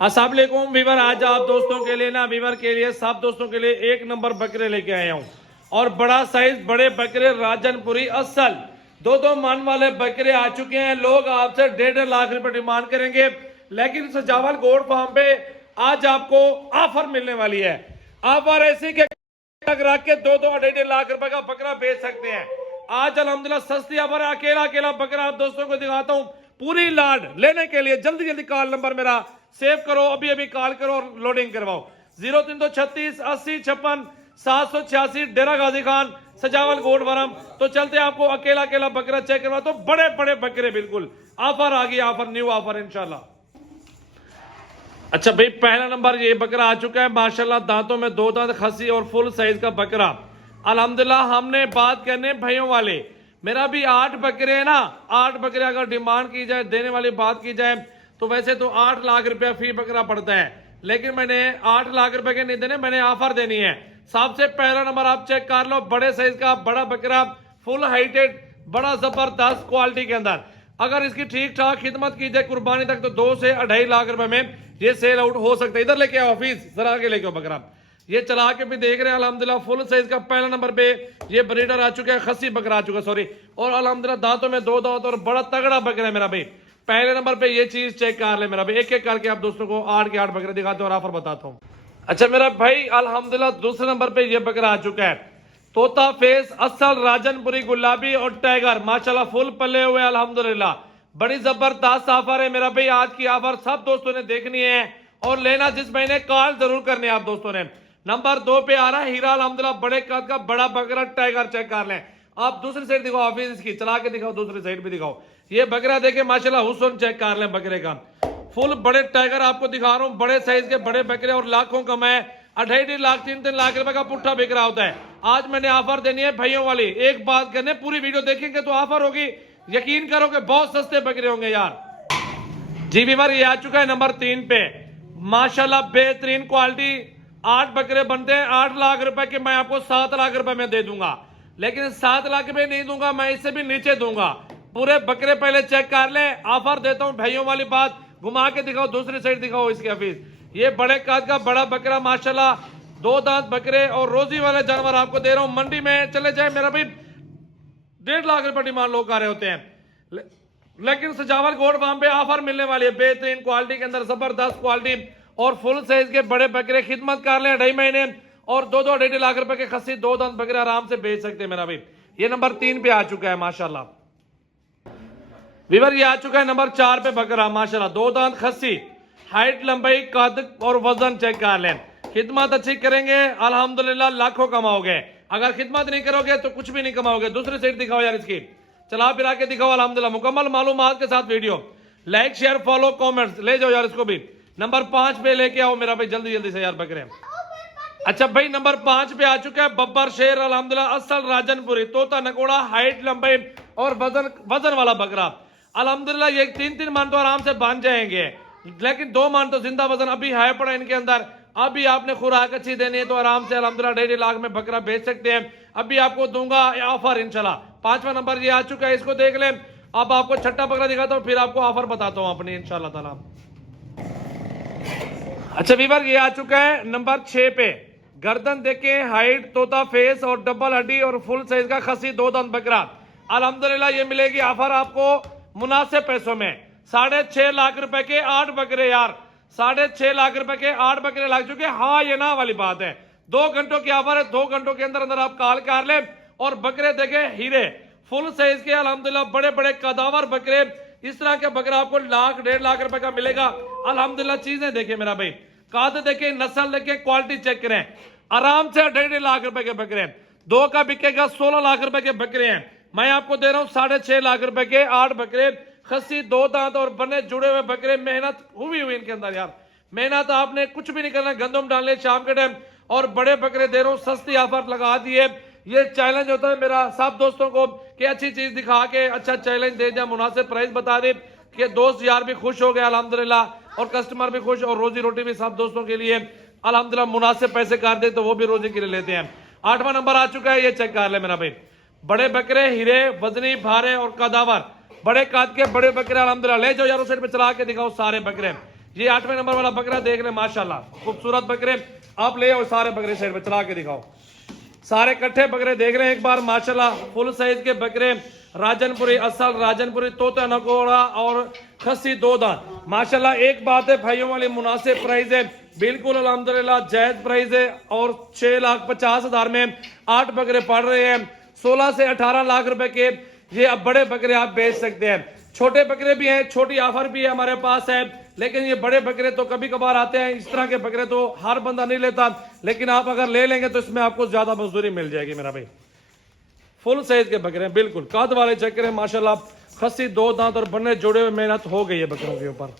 अस्सलाम वालेकुम वीवर। आज आप दोस्तों के लिए ना वीवर के लिए सब दोस्तों के लिए एक नंबर बकरे लेके आया हूँ और बड़ा साइज बड़े बकरे राजनपुरी असल दो मन वाले बकरे आ चुके हैं। लोग आपसे 1.5 लाख रुपए डिमांड करेंगे, लेकिन सजावल गोड फार्म पे आज आपको ऑफर मिलने वाली है। ऑफर ऐसी के रख के 2-2 लाख रुपए का बकरा बेच सकते हैं। आज अल्हम्दुलिल्लाह सस्ती ऑफर है। अकेला अकेला बकरा आप दोस्तों को दिखाता हूँ पूरी लाड लेने के लिए। जल्दी जल्दी कॉल नंबर मेरा सेव करो, अभी अभी कॉल करो और लोडिंग करवाओ। 0336 80 56 786 डेरा गाजी खान सजावल गोड फार्म। तो चलते आपको अकेला अकेला बकरा चेक करवा। तो बड़े बड़े बकरे बिल्कुल ऑफर आ गई, ऑफर न्यू ऑफर इंशाल्लाह। अच्छा भाई, पहला नंबर ये बकरा आ चुका है माशाल्लाह, दांतों में 2 दांत खसी और फुल साइज का बकरा। अल्हम्दुलिल्लाह हमने बात करने भाइयों वाले, मेरा भी 8 बकरे है ना। 8 बकरे अगर डिमांड की जाए, देने वाली बात की जाए तो वैसे तो 8 लाख रुपया फी बकरा पड़ता है, लेकिन मैंने 8 लाख रुपए के नहीं देने, मैंने ऑफर देनी है। सबसे पहला नंबर आप चेक कर लो, बड़े साइज का बड़ा बकरा, फुल हाइटेड, बड़ा जबरदस्त क्वालिटी के अंदर। अगर इसकी ठीक ठाक खिदमत की जाए कुर्बानी तक तो 2 से 2.5 लाख रुपए में ये सेल आउट हो सकता है। इधर लेके आओ ऑफिस, जरा आगे लेके आओ बकरा। ये चला के भी देख रहे हैं अल्हम्दुलिल्लाह फुल साइज का। पहला नंबर पे ये ब्रीडर आ चुका है, खसी बकरा आ चुका है सॉरी, और अल्हम्दुलिल्लाह दांतों में 2 दांत और बड़ा तगड़ा बकरा है मेरा भाई। पहले नंबर पे ये चीज चेक कर ले मेरा भाई। एक एक करके आप दोस्तों को 8 के 8 बकरे दिखाते हैं और ऑफर बताता हूँ। अच्छा मेरा भाई, अल्हम्दुलिल्लाह दूसरे नंबर पे ये बकरा आ चुका है, तोता फेस असल राजनपुरी गुलाबी और टाइगर माशाल्लाह फुल पले हुए अल्हम्दुलिल्लाह। बड़ी जबरदस्त ऑफर है मेरा भाई। आज की ऑफर सब दोस्तों ने देखनी है और लेना जिस महीने कॉल जरूर करनी है आप दोस्तों ने। नंबर 2 पे आ रहा है हीरा अल्हम्दुलिल्लाह बड़े कद का बड़ा बकरा टाइगर। चेक कर लें आप, दूसरी साइड दिखाओ ऑफिस इसकी, चला के दिखाओ, दूसरी साइड भी दिखाओ। ये बकरा देखे माशाल्लाह हुस्न चेक कर लें बकरे का। फुल बड़े टाइगर आपको दिखा रहा हूँ, बड़े साइज के बड़े बकरे और लाखों कमाए। 2.5 लाख 3-3 लाख रुपए का पुट्ठा बिक रहा होता है। आज मैंने ऑफर देनी है भाइयों वाली। एक बात करने, पूरी वीडियो देखेंगे तो ऑफर होगी, यकीन करो कि बहुत सस्ते बकरे होंगे यार। जी वीवर, ये आ चुका है नंबर 3 पे माशाल्लाह बेहतरीन क्वालिटी। 8 बकरे बनते हैं 8 लाख रुपए के, मैं आपको 7 लाख रुपए में दे दूंगा, लेकिन 7 लाख रुपए नहीं दूंगा, मैं इससे भी नीचे दूंगा। पूरे बकरे पहले चेक कर ले, ऑफर देता हूं भाइयों वाली बात। घुमा के दिखाओ, दूसरी साइड दिखाओ इसके ऑफिस। ये बड़े कद का बड़ा बकरा माशाल्लाह, 2 दांत बकरे और रोजी वाले जानवर आपको दे रहा हूं। मंडी में चले जाए मेरा भाई 1.5 लाख रुपए डिमांड लोग आ रहे होते हैं, लेकिन सजावल गोड फार्म पे ऑफर मिलने वाली है बेहतरीन क्वालिटी के अंदर, जबरदस्त क्वालिटी और फुल साइज के बड़े बकरे। खिदमत कर ले 2.5 महीने और 2-2 लाख रुपए के खस्सी 2 दांत बकरे आराम से बेच सकते हैं मेरा भाई। ये नंबर 3 पे आ चुका है माशाल्लाह वीवर। ये आ चुका है नंबर 4 पे बकरा माशाल्लाह, 2 दांत खस्सी, हाइट लंबाई कद और वजन चेक कर लें। खिदमत अच्छी करेंगे अल्हम्दुलिल्लाह लाखों कमाओगे, अगर खिदमत नहीं करोगे तो कुछ भी नहीं कमाओगे। दूसरी साइड दिखाओ यार इसकी, चला फिरा के दिखाओ अल्हम्दुलिल्लाह मुकम्मल मालूमात के साथ video. Like share follow comments ले जाओ यार इसको भी। नंबर 5 पे लेके आओ मेरा भाई जल्दी जल्दी से यार बकरे। अच्छा भाई, नंबर 5 पे आ चुका है बब्बर शेर अल्हम्दुलिल्लाह असल राजनपुरी, तोता नकोड़ा, हाइट लंबाई और वजन वाला बकरा। अल्हम्दुलिल्लाह ये 3-3 मन तो आराम से बन जाएंगे, लेकिन 2 मन तो जिंदा वजन अभी है पड़ा इनके अंदर। अभी आपने खुराक अच्छी देनी है तो आराम से अल्हम्दुलिल्लाह 1.5 लाख में बकरा बेच सकते हैं। अभी आपको दूंगा ऑफर इंशाल्लाह। 5वां नंबर ये आ चुका है, इसको देख लें। अब आपको छठा बकरा दिखाता हूं, फिर आपको ऑफर बताता हूं अपनी इंशाल्लाह ताला। अच्छा वीवर, ये आ चुका है नंबर 6 पे, गर्दन देखे, हाइट, तोता फेस और डबल हड्डी और फुल साइज का खसी 2 दांत बकरा। अल्हम्दुलिल्लाह ये मिलेगी ऑफर आपको मुनासिब पैसों में। 6.5 लाख रुपए के 8 बकरे यार, 6.5 लाख रुपए के 8 बकरे लग चुके। हाँ ये ना वाली बात है, 2 घंटों की ऑफर है। 2 घंटों के अंदर अंदर आप कॉल कर ले और बकरे देखे हीरे फुल साइज के अल्हम्दुलिल्लाह बड़े बड़े कदावर बकरे। इस तरह के बकरा आपको 1.5 लाख रुपए का मिलेगा अल्हम्दुलिल्लाह। चीजें देखे मेरा भाई, काद देखे, नस्ल देखे, क्वालिटी चेक करें, आराम से 1.5 लाख रुपए के बकरे। 2 का बिकेगा 16 लाख रुपए के बकरे हैं। मैं आपको दे रहा हूं 6.5 लाख रुपए के 8 बकरे, खस्सी 2 दांत और बने जुड़े हुए बकरे। मेहनत हुई इनके अंदर यार, मेहनत आपने कुछ भी नहीं करना, गंदम डालने शाम के टाइम और बड़े बकरे दे रहा हूं, सस्ती ऑफर लगा दिए। ये चैलेंज होता है मेरा सब दोस्तों को कि अच्छी चीज दिखा के अच्छा चैलेंज दे दिया, मुनासिब प्राइस बता दे कि दोस्त यार भी खुश हो गए अल्हम्दुलिल्लाह और कस्टमर भी खुश और रोजी रोटी भी सब दोस्तों के लिए अल्हम्दुलिल्लाह मुनासिब पैसे कर दे तो वो भी रोजी के लिए लेते हैं। 8वां नंबर आ चुका है, ये चेक कर ले मेरा भाई। बड़े बकरे हीरे वजनी भारे और कदावर, बड़े कद के बड़े बकरे अल्हम्दुलिल्लाह। ले जाओ यार उस साइड पे चला के दिखाओ सारे बकरे। ये 8वें नंबर वाला बकरा देख रहे माशाल्लाह खूबसूरत बकरे। आप ले आओ सारे बकरे साइड पे चला के दिखाओ, सारे इकट्ठे बकरे देख रहे हैं एक बार माशाल्लाह फुल साइज के बकरे, राजनपुरी असल, राजनपुरी तोता नकोड़ा और खस्सी 2 दांत माशाल्लाह। एक बात है भाइयों वाली मुनासिब प्राइस है, बिल्कुल अल्हम्दुलिल्लाह जायज प्राइस है और 6,50,000 में 8 बकरे पड़ रहे हैं। 16 से 18 लाख रुपए के ये अब बड़े बकरे आप बेच सकते हैं। छोटे बकरे भी हैं, छोटी ऑफर भी है हमारे पास है, लेकिन ये बड़े बकरे तो कभी कभार आते हैं। इस तरह के बकरे तो हर बंदा नहीं लेता, लेकिन आप अगर ले लेंगे तो इसमें आपको ज्यादा मजदूरी मिल जाएगी मेरा भाई। फुल साइज के बकरे हैं, बिल्कुल काद वाले चक्कर है माशाल्लाह। खस्सी 2 दांत और बन्ने जोड़े हुए, मेहनत हो गई है बकरों के ऊपर।